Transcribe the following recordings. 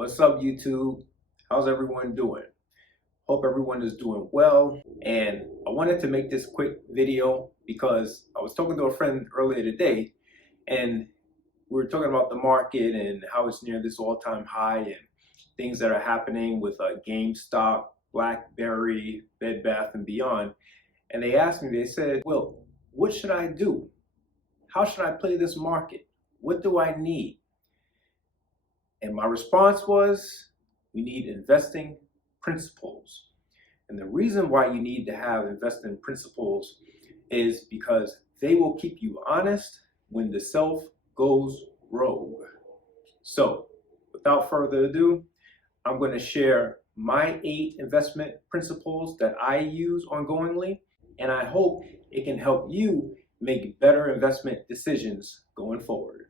What's up, YouTube? How's everyone doing? Hope everyone is doing well. And I wanted to make this quick video because I was talking to a friend earlier today, and we were talking about the market and how it's near this all-time high and things that are happening with GameStop, BlackBerry, Bed Bath & Beyond. And they asked me, they said, "Will, what should I do? How should I play this market? What do I need?" And my response was, we need investing principles. And the reason why you need to have investing principles is because they will keep you honest when the self goes rogue. So without further ado, I'm going to share my 8 investment principles that I use ongoingly, and I hope it can help you make better investment decisions going forward.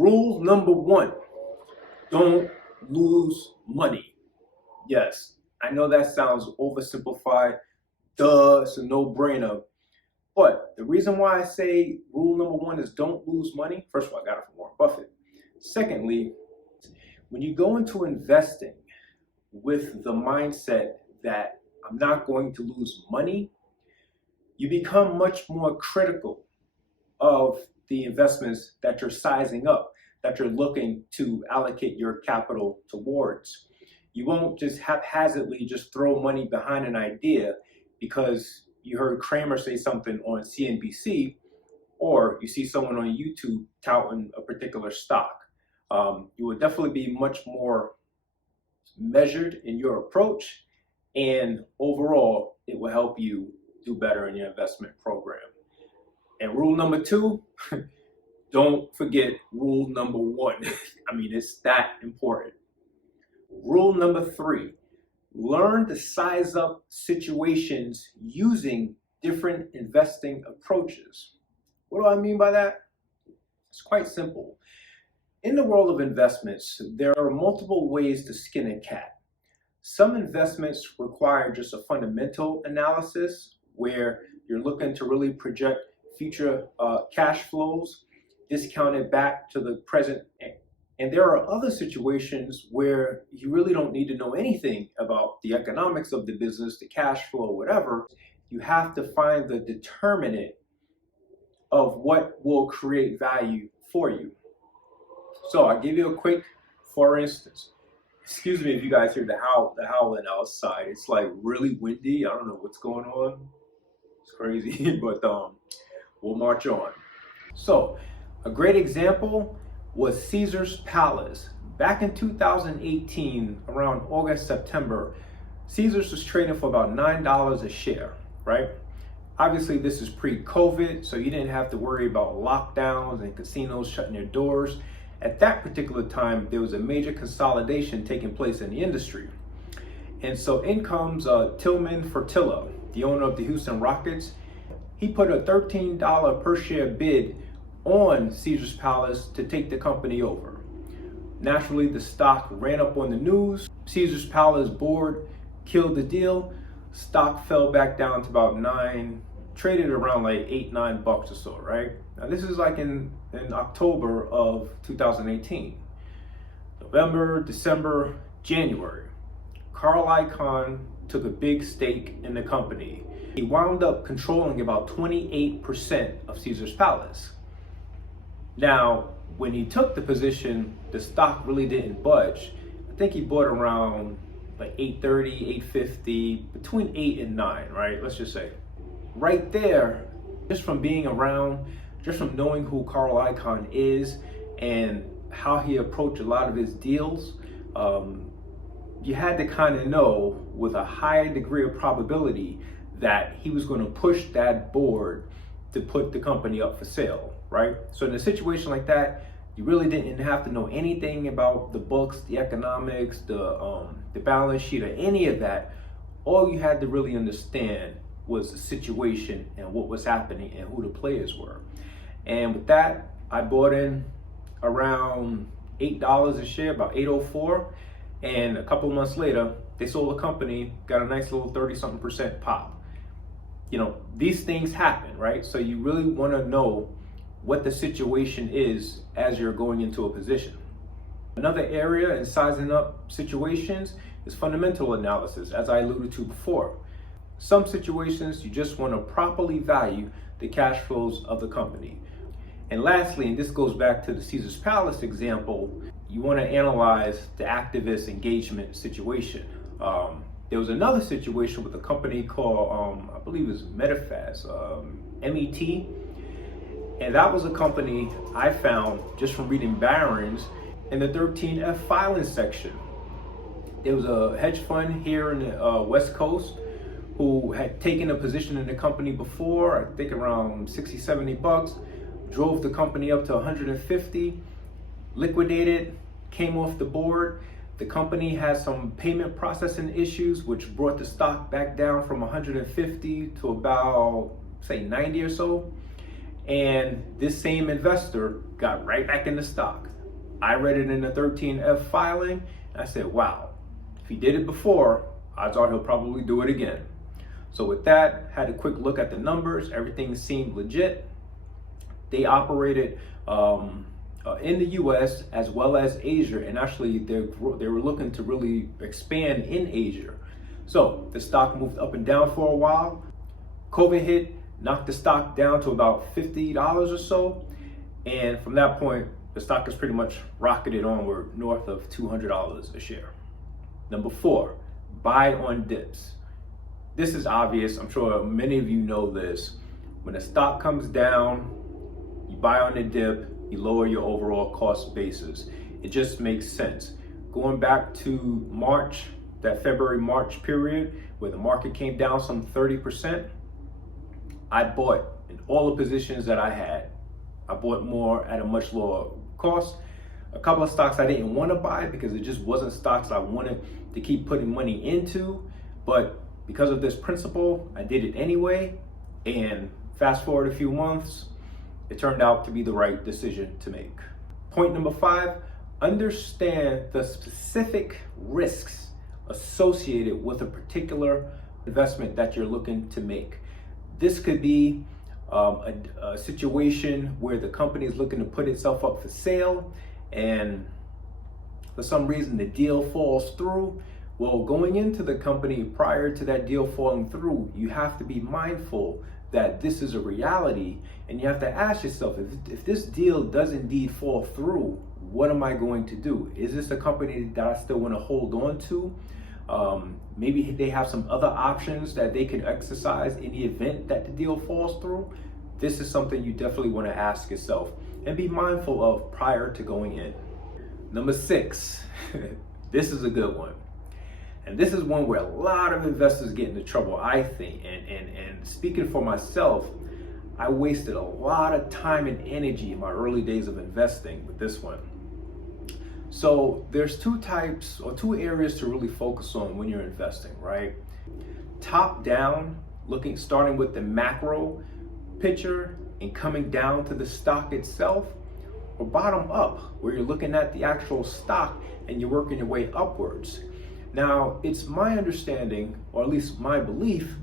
Rule number 1, don't lose money. Yes, I know that sounds oversimplified. Duh, it's a no-brainer. But the reason why I say rule number 1 is don't lose money, first of all, I got it from Warren Buffett. Secondly, when you go into investing with the mindset that I'm not going to lose money, you become much more critical of the investments that you're sizing up, that you're looking to allocate your capital towards. You won't just haphazardly just throw money behind an idea because you heard Kramer say something on CNBC, or you see someone on YouTube touting a particular stock. You will definitely be much more measured in your approach, and overall, it will help you do better in your investment program. And rule number 2, don't forget rule number 1. I mean, it's that important. Rule number 3, learn to size up situations using different investing approaches. What do I mean by that? It's quite simple. In the world of investments, there are multiple ways to skin a cat. Some investments require just a fundamental analysis where you're looking to really project future cash flows discounted back to the present. And there are other situations where you really don't need to know anything about the economics of the business, the cash flow, whatever. You have to find the determinant of what will create value for you. So I'll give you a quick, for instance, excuse me if you guys hear the howling outside. It's like really windy. I don't know what's going on. It's crazy, but we'll march on. So a great example was Caesar's Palace. Back in 2018, around August, September, Caesar's was trading for about $9 a share, right? Obviously, this is pre-COVID, so you didn't have to worry about lockdowns and casinos shutting their doors. At that particular time, there was a major consolidation taking place in the industry. And so in comes Tillman Fertitta, the owner of the Houston Rockets. He put a $13 per share bid on Caesar's Palace to take the company over. Naturally, the stock ran up on the news. Caesar's Palace board killed the deal. Stock fell back down to about 9, traded around like $8-9 or so, right? Now this is like in October of 2018. November, December, January. Carl Icahn took a big stake in the company. He wound up controlling about 28% of Caesar's Palace. Now, when he took the position, the stock really didn't budge. I think he bought around like $8.30, $8.50, between 8 and 9, right? Let's just say. Right there, just from being around, just from knowing who Carl Icahn is and how he approached a lot of his deals, you had to kind of know with a high degree of probability that he was going to push that board to put the company up for sale, right? So in a situation like that, you really didn't have to know anything about the books, the economics, the balance sheet, or any of that. All you had to really understand was the situation and what was happening and who the players were. And with that, I bought in around $8 a share, about $8.04. And a couple of months later, they sold the company, got a nice little 30-something% pop. These things happen, right? So you really want to know what the situation is as you're going into a position. Another area in sizing up situations is fundamental analysis, as I alluded to before. Some situations, you just want to properly value the cash flows of the company. And lastly, and this goes back to the Caesar's Palace example, you want to analyze the activist engagement situation. There was another situation with a company called, I believe it was Medifast, MET. And that was a company I found just from reading Barron's in the 13F filing section. There was a hedge fund here in the West Coast who had taken a position in the company before, I think around 60, 70 bucks, drove the company up to 150, liquidated, came off the board. The company had some payment processing issues, which brought the stock back down from 150 to about, say, 90 or so. And this same investor got right back in the stock. I read it in the 13F filing, and I said, wow, if he did it before, odds are he'll probably do it again. So with that, had a quick look at the numbers. Everything seemed legit. They operated in the US as well as Asia, and actually they were looking to really expand in Asia. So the stock moved up and down for a while. COVID hit, knocked the stock down to about $50 or so, and from that point the stock has pretty much rocketed onward north of $200 a share. Number 4, buy on dips. This is obvious. I'm sure many of you know this. When the stock comes down, you buy on the dip, you lower your overall cost basis. It just makes sense. Going back to March, that February-March period where the market came down some 30%, I bought in all the positions that I had. I bought more at a much lower cost. A couple of stocks I didn't want to buy because it just wasn't stocks I wanted to keep putting money into, but because of this principle, I did it anyway, and fast forward a few months, it turned out to be the right decision to make. Point number 5, understand the specific risks associated with a particular investment that you're looking to make. This could be a situation where the company is looking to put itself up for sale, and for some reason the deal falls through. Well, going into the company prior to that deal falling through, you have to be mindful that this is a reality, and you have to ask yourself, if this deal does indeed fall through, what am I going to do? Is this a company that I still want to hold on to? Maybe they have some other options that they can exercise in the event that the deal falls through. This is something you definitely want to ask yourself and be mindful of prior to going in. Number 6, this is a good one. And this is one where a lot of investors get into trouble, I think. And speaking for myself, I wasted a lot of time and energy in my early days of investing with this one. So there's 2 types or 2 areas to really focus on when you're investing, right? Top down, starting with the macro picture and coming down to the stock itself, or bottom up, where you're looking at the actual stock and you're working your way upwards. Now, it's my understanding, or at least my belief,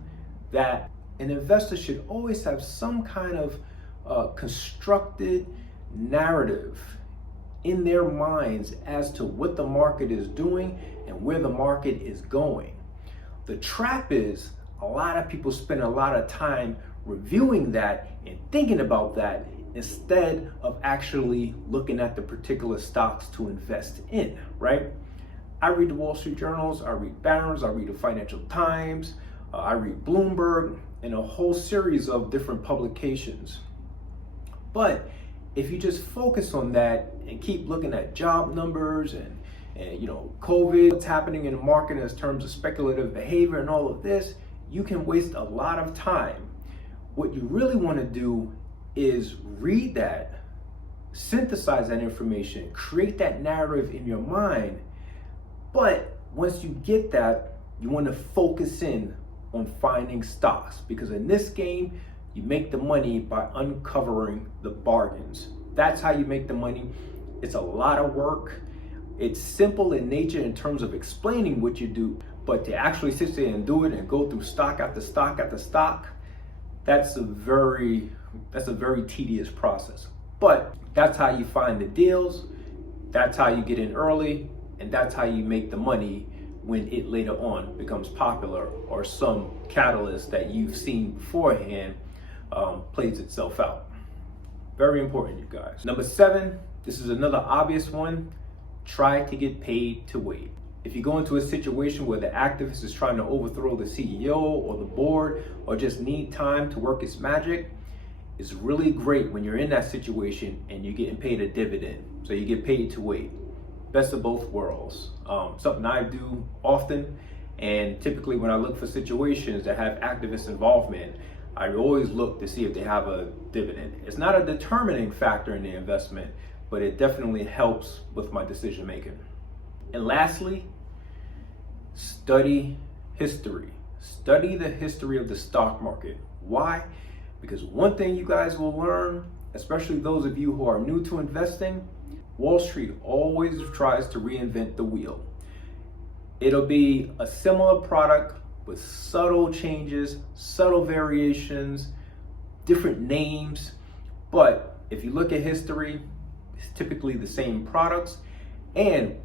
that an investor should always have some kind of constructed narrative in their minds as to what the market is doing and where the market is going. The trap is a lot of people spend a lot of time reviewing that and thinking about that instead of actually looking at the particular stocks to invest in, right? I read the Wall Street Journals, I read Barron's, I read the Financial Times, I read Bloomberg, and a whole series of different publications. But if you just focus on that and keep looking at job numbers and COVID, what's happening in the market in terms of speculative behavior and all of this, you can waste a lot of time. What you really want to do is read that, synthesize that information, create that narrative in your mind. But once you get that, you want to focus in on finding stocks, because in this game, you make the money by uncovering the bargains. That's how you make the money. It's a lot of work. It's simple in nature in terms of explaining what you do, but to actually sit there and do it and go through stock after stock after stock, that's a very tedious process. But that's how you find the deals, that's how you get in early, and that's how you make the money when it later on becomes popular or some catalyst that you've seen beforehand plays itself out. Very important, you guys. Number 7, this is another obvious one. Try to get paid to wait. If you go into a situation where the activist is trying to overthrow the CEO or the board or just need time to work its magic, it's really great when you're in that situation and you're getting paid a dividend. So you get paid to wait. Best of both worlds. Something I do often, and typically when I look for situations that have activist involvement, I always look to see if they have a dividend. It's not a determining factor in the investment, but it definitely helps with my decision making. And lastly, study history. Study the history of the stock market. Why? Because one thing you guys will learn, especially those of you who are new to investing, Wall Street always tries to reinvent the wheel. It'll be a similar product with subtle changes, subtle variations, different names. But if you look at history, it's typically the same products. And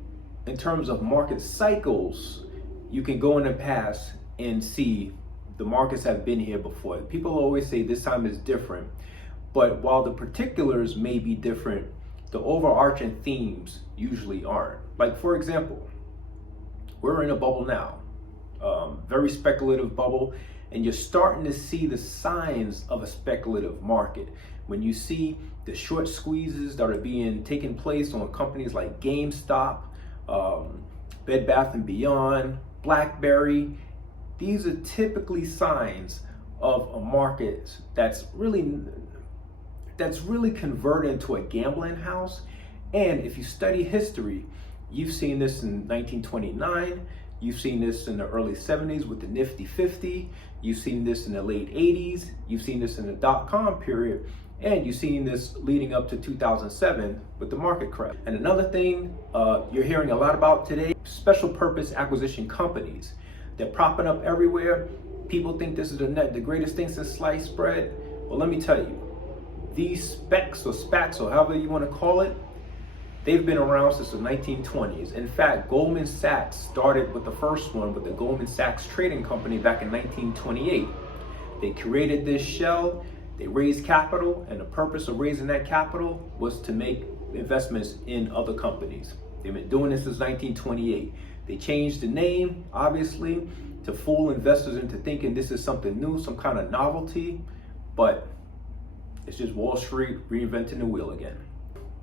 in terms of market cycles, you can go in the past and see the markets have been here before. People always say this time is different. But while the particulars may be different, the overarching themes usually aren't. Like, for example, we're in a bubble now, very speculative bubble, and you're starting to see the signs of a speculative market. When you see the short squeezes that are taking place on companies like GameStop, Bed Bath & Beyond, BlackBerry, these are typically signs of a market that's really converted into a gambling house. And if you study history, you've seen this in 1929, you've seen this in the early 70s with the Nifty 50, you've seen this in the late 80s, you've seen this in the dot-com period, and you've seen this leading up to 2007 with the market crash. And another thing you're hearing a lot about today, special purpose acquisition companies. They're popping up everywhere. People think this is the greatest thing since sliced bread. Well, let me tell you, these specs or SPACs or however you want to call it, they've been around since the 1920s. In fact, Goldman Sachs started with the first one with the Goldman Sachs Trading Company back in 1928. They created this shell, they raised capital, and the purpose of raising that capital was to make investments in other companies. They've been doing this since 1928. They changed the name, obviously, to fool investors into thinking this is something new, some kind of novelty, but it's just Wall Street reinventing the wheel again.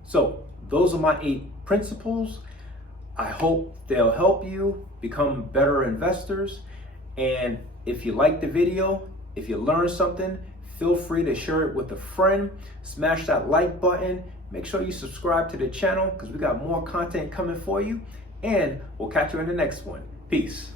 So those are my 8 principles. I hope they'll help you become better investors. And if you like the video, if you learned something, feel free to share it with a friend. Smash that like button. Make sure you subscribe to the channel because we got more content coming for you. And we'll catch you in the next one. Peace.